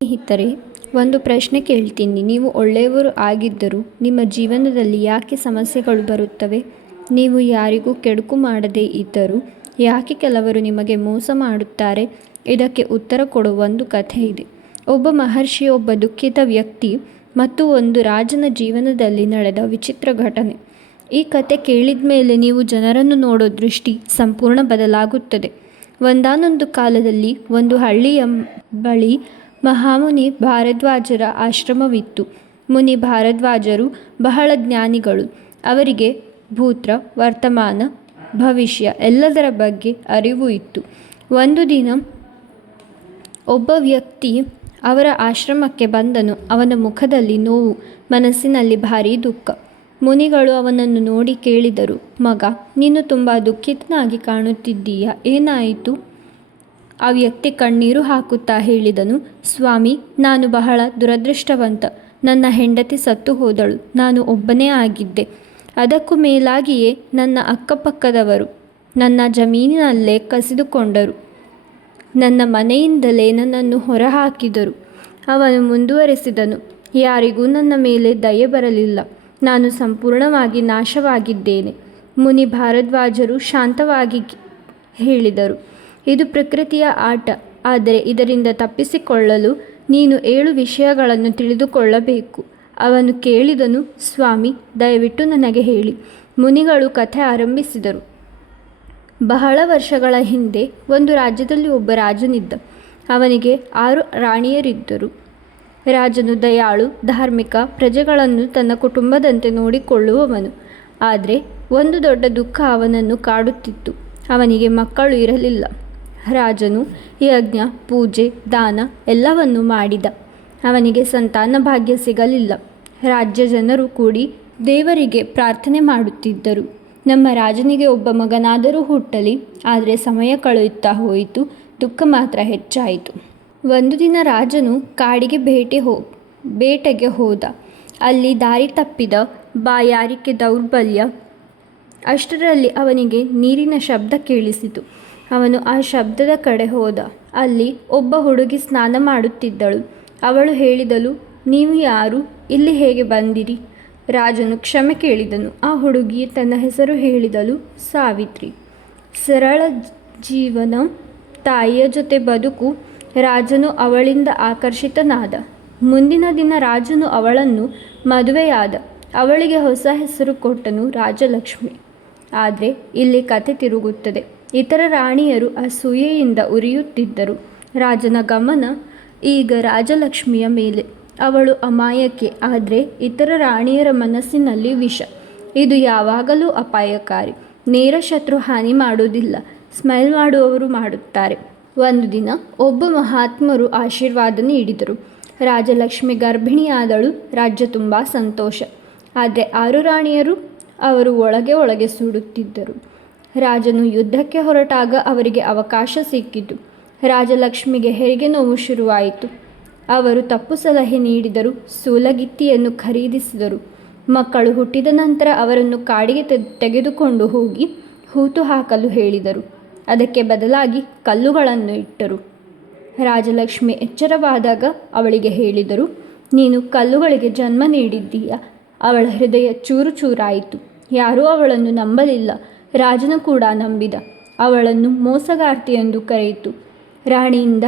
ಸ್ನೇಹಿತರೆ, ಒಂದು ಪ್ರಶ್ನೆ ಕೇಳ್ತೀನಿ. ನೀವು ಒಳ್ಳೆಯವರು ಆಗಿದ್ದರೂ ನಿಮ್ಮ ಜೀವನದಲ್ಲಿ ಯಾಕೆ ಸಮಸ್ಯೆಗಳು ಬರುತ್ತವೆ? ನೀವು ಯಾರಿಗೂ ಕೆಡುಕು ಮಾಡದೇ ಇದ್ದರೂ ಯಾಕೆ ಕೆಲವರು ನಿಮಗೆ ಮೋಸ ಮಾಡುತ್ತಾರೆ? ಇದಕ್ಕೆ ಉತ್ತರ ಕೊಡುವ ಒಂದು ಕಥೆ ಇದೆ. ಒಬ್ಬ ಮಹರ್ಷಿ, ಒಬ್ಬ ದುಃಖಿತ ವ್ಯಕ್ತಿ ಮತ್ತು ಒಂದು ರಾಜನ ಜೀವನದಲ್ಲಿ ನಡೆದ ವಿಚಿತ್ರ ಘಟನೆ. ಈ ಕತೆ ಕೇಳಿದ ಮೇಲೆ ನೀವು ಜನರನ್ನು ನೋಡೋ ದೃಷ್ಟಿ ಸಂಪೂರ್ಣ ಬದಲಾಗುತ್ತದೆ. ಒಂದಾನೊಂದು ಕಾಲದಲ್ಲಿ ಒಂದು ಹಳ್ಳಿಯ ಬಳಿ ಮಹಾಮುನಿ ಭಾರದ್ವಾಜರ ಆಶ್ರಮವಿತ್ತು. ಮುನಿ ಭಾರದ್ವಾಜರು ಬಹಳ ಜ್ಞಾನಿಗಳು. ಅವರಿಗೆ ಭೂತ, ವರ್ತಮಾನ, ಭವಿಷ್ಯ ಎಲ್ಲದರ ಬಗ್ಗೆ ಅರಿವು ಇತ್ತು. ಒಂದು ದಿನ ಒಬ್ಬ ವ್ಯಕ್ತಿ ಅವರ ಆಶ್ರಮಕ್ಕೆ ಬಂದನು. ಅವನ ಮುಖದಲ್ಲಿ ನೋವು, ಮನಸ್ಸಿನಲ್ಲಿ ಭಾರೀ ದುಃಖ. ಮುನಿಗಳು ಅವನನ್ನು ನೋಡಿ ಕೇಳಿದರು, ಮಗ, ನೀನು ತುಂಬ ದುಃಖಿತನಾಗಿ ಕಾಣುತ್ತಿದ್ದೀಯಾ, ಏನಾಯಿತು? ಆ ವ್ಯಕ್ತಿ ಕಣ್ಣೀರು ಹಾಕುತ್ತಾ ಹೇಳಿದನು, ಸ್ವಾಮಿ, ನಾನು ಬಹಳ ದುರದೃಷ್ಟವಂತ. ನನ್ನ ಹೆಂಡತಿ ಸತ್ತು ಹೋದಳು. ನಾನು ಒಬ್ಬನೇ ಆಗಿದ್ದೆ. ಅದಕ್ಕೂ ಮೇಲಾಗಿಯೇ ನನ್ನ ಅಕ್ಕಪಕ್ಕದವರು ನನ್ನ ಜಮೀನಿನಲ್ಲೇ ಕಸಿದುಕೊಂಡರು. ನನ್ನ ಮನೆಯಿಂದಲೇ ನನ್ನನ್ನು ಹೊರಹಾಕಿದರು. ಅವನು ಮುಂದುವರೆಸಿದನು, ಯಾರಿಗೂ ನನ್ನ ಮೇಲೆ ದಯೆ ಬರಲಿಲ್ಲ. ನಾನು ಸಂಪೂರ್ಣವಾಗಿ ನಾಶವಾಗಿದ್ದೇನೆ. ಮುನಿ ಭಾರದ್ವಾಜರು ಶಾಂತವಾಗಿ ಹೇಳಿದರು, ಇದು ಪ್ರಕೃತಿಯ ಆಟ. ಆದರೆ ಇದರಿಂದ ತಪ್ಪಿಸಿಕೊಳ್ಳಲು ನೀನು 7 ವಿಷಯಗಳನ್ನು ತಿಳಿದುಕೊಳ್ಳಬೇಕು. ಅವನು ಕೇಳಿದನು, ಸ್ವಾಮಿ, ದಯವಿಟ್ಟು ನನಗೆ ಹೇಳಿ. ಮುನಿಗಳು ಕಥೆ ಆರಂಭಿಸಿದರು. ಬಹಳ ವರ್ಷಗಳ ಹಿಂದೆ ಒಂದು ರಾಜ್ಯದಲ್ಲಿ ಒಬ್ಬ ರಾಜನಿದ್ದ. ಅವನಿಗೆ 6 ರಾಣಿಯರಿದ್ದರು. ರಾಜನು ದಯಾಳು, ಧಾರ್ಮಿಕ, ಪ್ರಜೆಗಳನ್ನು ತನ್ನ ಕುಟುಂಬದಂತೆ ನೋಡಿಕೊಳ್ಳುವವನು. ಆದರೆ ಒಂದು ದೊಡ್ಡ ದುಃಖ ಅವನನ್ನು ಕಾಡುತ್ತಿತ್ತು. ಅವನಿಗೆ ಮಕ್ಕಳು ಇರಲಿಲ್ಲ. ರಾಜನು ಯಜ್ಞ, ಪೂಜೆ, ದಾನ ಎಲ್ಲವನ್ನೂ ಮಾಡಿದ. ಅವನಿಗೆ ಸಂತಾನ ಭಾಗ್ಯ ಸಿಗಲಿಲ್ಲ. ರಾಜ್ಯ ಜನರು ಕೂಡಿ ದೇವರಿಗೆ ಪ್ರಾರ್ಥನೆ ಮಾಡುತ್ತಿದ್ದರು, ನಮ್ಮ ರಾಜನಿಗೆ ಒಬ್ಬ ಮಗನಾದರೂ ಹುಟ್ಟಲಿ. ಆದರೆ ಸಮಯ ಕಳೆಯುತ್ತಾ ಹೋಯಿತು, ದುಃಖ ಮಾತ್ರ ಹೆಚ್ಚಾಯಿತು. ಒಂದು ದಿನ ರಾಜನು ಕಾಡಿಗೆ ಬೇಟೆಗೆ ಹೋದ. ಅಲ್ಲಿ ದಾರಿ ತಪ್ಪಿದ, ಬಾಯಾರಿಕೆ, ದೌರ್ಬಲ್ಯ. ಅಷ್ಟರಲ್ಲಿ ಅವನಿಗೆ ನೀರಿನ ಶಬ್ದ ಕೇಳಿಸಿತು. ಅವನು ಆ ಶಬ್ದದ ಕಡೆ ಹೋದ. ಅಲ್ಲಿ ಒಬ್ಬ ಹುಡುಗಿ ಸ್ನಾನ ಮಾಡುತ್ತಿದ್ದಳು. ಅವಳು ಹೇಳಿದಳು, ನೀವು ಯಾರು? ಇಲ್ಲಿ ಹೇಗೆ ಬಂದಿರಿ? ರಾಜನು ಕ್ಷಮೆ ಕೇಳಿದನು. ಆ ಹುಡುಗಿ ತನ್ನ ಹೆಸರು ಹೇಳಿದಳು, ಸಾವಿತ್ರಿ. ಸರಳ ಜೀವನ, ತಾಯಿಯ ಜೊತೆ ಬದುಕು. ರಾಜನು ಅವಳಿಂದ ಆಕರ್ಷಿತನಾದ. ಮುಂದಿನ ದಿನ ರಾಜನು ಅವಳನ್ನು ಮದುವೆಯಾದ. ಅವಳಿಗೆ ಹೊಸ ಹೆಸರು ಕೊಟ್ಟನು, ರಾಜಲಕ್ಷ್ಮಿ. ಆದರೆ ಇಲ್ಲಿ ಕತೆ ತಿರುಗುತ್ತದೆ. ಇತರ ರಾಣಿಯರು ಅಸೂಯೆಯಿಂದ ಉರಿಯುತ್ತಿದ್ದರು. ರಾಜನ ಗಮನ ಈಗ ರಾಜಲಕ್ಷ್ಮಿಯ ಮೇಲೆ. ಅವಳು ಅಮಾಯಕಿ, ಆದರೆ ಇತರ ರಾಣಿಯರ ಮನಸ್ಸಿನಲ್ಲಿ ವಿಷ. ಇದು ಯಾವಾಗಲೂ ಅಪಾಯಕಾರಿ. ನೇರ ಶತ್ರು ಹಾನಿ ಮಾಡುವುದಿಲ್ಲ, ಸ್ಮೈಲ್ ಮಾಡುವವರು ಮಾಡುತ್ತಾರೆ. ಒಂದು ದಿನ ಒಬ್ಬ ಮಹಾತ್ಮರು ಆಶೀರ್ವಾದ ನೀಡಿದರು. ರಾಜಲಕ್ಷ್ಮಿ ಗರ್ಭಿಣಿಯಾದಳು. ರಾಜ್ಯ ತುಂಬ ಸಂತೋಷ. ಆದರೆ 6 ರಾಣಿಯರು ಅವರು ಒಳಗೆ ಸುಡುತ್ತಿದ್ದರು. ರಾಜನು ಯುದ್ಧಕ್ಕೆ ಹೊರಟಾಗ ಅವರಿಗೆ ಅವಕಾಶ ಸಿಕ್ಕಿತು. ರಾಜಲಕ್ಷ್ಮಿಗೆ ಹೆರಿಗೆ ನೋವು ಶುರುವಾಯಿತು. ಅವರು ತಪ್ಪು ಸಲಹೆ ನೀಡಿದರು, ಸೂಲಗಿತ್ತಿಯನ್ನು ಖರೀದಿಸಿದರು. ಮಕ್ಕಳು ಹುಟ್ಟಿದ ನಂತರ ಅವರನ್ನು ಕಾಡಿಗೆ ತೆಗೆದುಕೊಂಡು ಹೋಗಿ ಹೂತು ಹಾಕಲು ಹೇಳಿದರು. ಅದಕ್ಕೆ ಬದಲಾಗಿ ಕಲ್ಲುಗಳನ್ನು ಇಟ್ಟರು. ರಾಜಲಕ್ಷ್ಮಿ ಎಚ್ಚರವಾದಾಗ ಅವಳಿಗೆ ಹೇಳಿದರು, ನೀನು ಕಲ್ಲುಗಳಿಗೆ ಜನ್ಮ ನೀಡಿದ್ದೀಯ. ಅವಳ ಹೃದಯ ಚೂರು ಚೂರಾಯಿತು. ಯಾರೂ ಅವಳನ್ನು ನಂಬಲಿಲ್ಲ. ರಾಜನು ಕೂಡ ನಂಬಿದ. ಅವಳನ್ನು ಮೋಸಗಾರ್ತಿ ಎಂದು ಕರೆಯಿತು. ರಾಣಿಯಿಂದ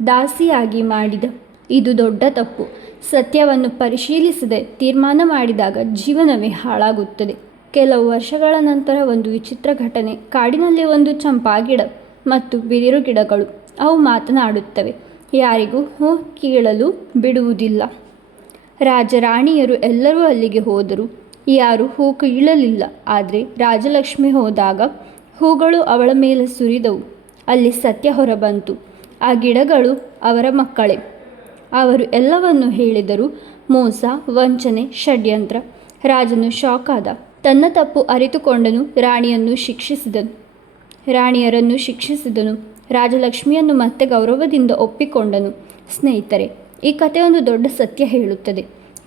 ದಾಸಿಯಾಗಿ ಮಾಡಿದ. ಇದು ದೊಡ್ಡ ತಪ್ಪು. ಸತ್ಯವನ್ನು ಪರಿಶೀಲಿಸದೆ ತೀರ್ಮಾನ ಮಾಡಿದಾಗ ಜೀವನವೇ ಹಾಳಾಗುತ್ತದೆ. ಕೆಲವು ವರ್ಷಗಳ ನಂತರ ಒಂದು ವಿಚಿತ್ರ ಘಟನೆ. ಕಾಡಿನಲ್ಲಿ ಒಂದು ಚಂಪಾ ಗಿಡ ಮತ್ತು ಬಿದಿರು ಗಿಡಗಳು. ಅವು ಮಾತನಾಡುತ್ತವೆ. ಯಾರಿಗೂ ಕೇಳಲು ಬಿಡುವುದಿಲ್ಲ. ರಾಜರಾಣಿಯರು ಎಲ್ಲರೂ ಅಲ್ಲಿಗೆ ಹೋದರು. ಯಾರೂ ಹೂ ಕೀಳಲಿಲ್ಲ. ಆದರೆ ರಾಜಲಕ್ಷ್ಮಿ ಹೋದಾಗ ಹೂಗಳು ಅವಳ ಮೇಲೆ ಸುರಿದವು. ಅಲ್ಲಿ ಸತ್ಯ ಹೊರಬಂತು. ಆ ಗಿಡಗಳು ಅವರ ಮಕ್ಕಳೇ. ಅವರು ಎಲ್ಲವನ್ನೂ ಹೇಳಿದರು. ಮೋಸ, ವಂಚನೆ, ಷಡ್ಯಂತ್ರ. ರಾಜನು ಶಾಕ್ ಆದ. ತನ್ನ ತಪ್ಪು ಅರಿತುಕೊಂಡನು. ರಾಣಿಯರನ್ನು ಶಿಕ್ಷಿಸಿದನು. ರಾಜಲಕ್ಷ್ಮಿಯನ್ನು ಮತ್ತೆ ಗೌರವದಿಂದ ಒಪ್ಪಿಕೊಂಡನು. ಸ್ನೇಹಿತರೆ, ಈ ಕಥೆ ಒಂದು ದೊಡ್ಡ ಸತ್ಯ ಹೇಳುತ್ತದೆ.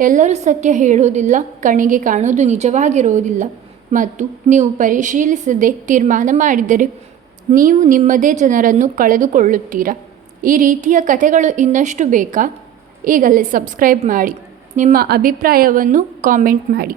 ಎಲ್ಲರೂ ಸತ್ಯ ಹೇಳುವುದಿಲ್ಲ. ಕಣ್ಣಿಗೆ ಕಾಣುವುದು ನಿಜವಾಗಿರುವುದಿಲ್ಲ. ಮತ್ತು ನೀವು ಪರಿಶೀಲಿಸದೆ ತೀರ್ಮಾನ ಮಾಡಿದರೆ ನೀವು ನಿಮ್ಮದೇ ಜನರನ್ನು ಕಳೆದುಕೊಳ್ಳುತ್ತೀರಾ. ಈ ರೀತಿಯ ಕಥೆಗಳು ಇನ್ನಷ್ಟು ಬೇಕಾ? ಈಗಲೇ ಸಬ್ಸ್ಕ್ರೈಬ್ ಮಾಡಿ. ನಿಮ್ಮ ಅಭಿಪ್ರಾಯವನ್ನು ಕಾಮೆಂಟ್ ಮಾಡಿ.